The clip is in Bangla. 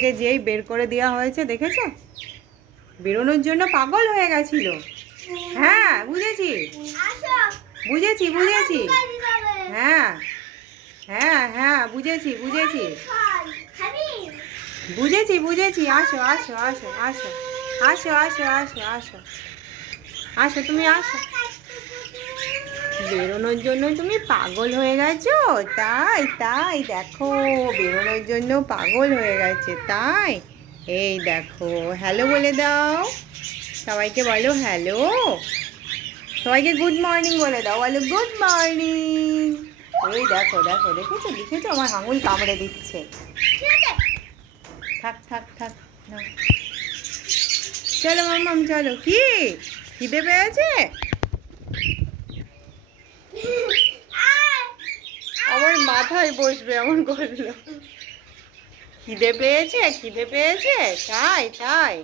থেকে যেই বের করে দেওয়া হয়েছে দেখেছো, বেরোনোর জন্য পাগল হয়ে গেছিল। হ্যাঁ বুঝেছি বুঝেছি বুঝেছি, হ্যাঁ হ্যাঁ হ্যাঁ বুঝেছি বুঝেছি বুঝেছি বুঝেছি। আসো আসো আসো আসো আসো আসো আসো আসো আসো, তুমি আসো। বেরোনোর জন্য তুমি পাগল হয়ে গেছো, তাই তাই দেখো, বেরোনোর জন্য পাগল হয়ে গেছে তাই। এই দেখো, হ্যালো বলে দাও, সবাইকে বলো হ্যালো, সবাইকে গুড মর্নিং বলে দাও, বলো গুড মর্নিং। এই দেখো দেখো, দেখেছো দেখেছো, আমার আঙুল কামড়ে দিচ্ছে। থাক থাক থাক না, চলো মাম্মাম চলো। কি খিদে পেয়েছে? আমার মাথায় বসবে এমন করলো। খিদে পেয়েছে খিদে পেয়েছে, তাই তাই।